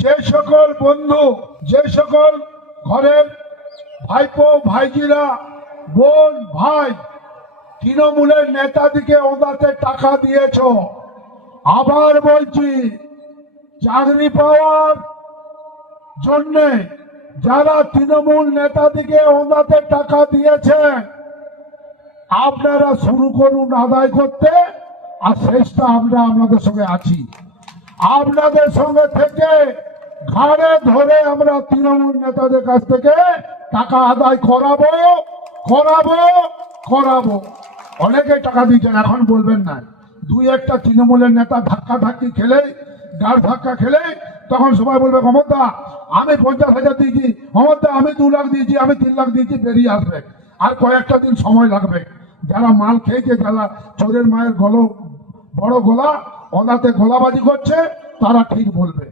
যে সকল বন্ধু, যে সকল ঘরের ভাইপো ভাইজিরা, বোন ভাই তৃণমূলের নেতাদিকে ওদাতে টাকা দিয়েছ, আবার বলছি চাকরি পাওয়ার জন্যে যারা তৃণমূল নেতাদিকে ওদাতে টাকা দিয়েছেন, আপনারা শুরু করুন আদায় করতে। আর শেষটা আমরা আপনাদের সঙ্গে আছি, আপনাদের সঙ্গে থেকে ঘাড়ে ধরে আমরা তৃণমূল নেতাদের কাছ থেকে টাকা আদায় করাবো করাবো করাবো। অনেকে টাকা দিচ্ছেন, এখন বলবেন না। দুই একটা তৃণমূলের নেতা ধাক্কা ধাক্কি খেলে, গাড় ধাক্কা খেলে, তখন সবাই বলবে মমতা আমি 50,000 দিয়েছি, মমতা আমি 2 লাখ দিয়েছি, আমি 3 লাখ দিয়েছি, বেরিয়ে আসবে। আর কয়েকটা দিন সময় লাগবে। যারা মাল খেয়েছে, যারা চোরের মায়ের বড় গলা ওনাতে গলাবাজি করছে, তারা ঠিক বলবে।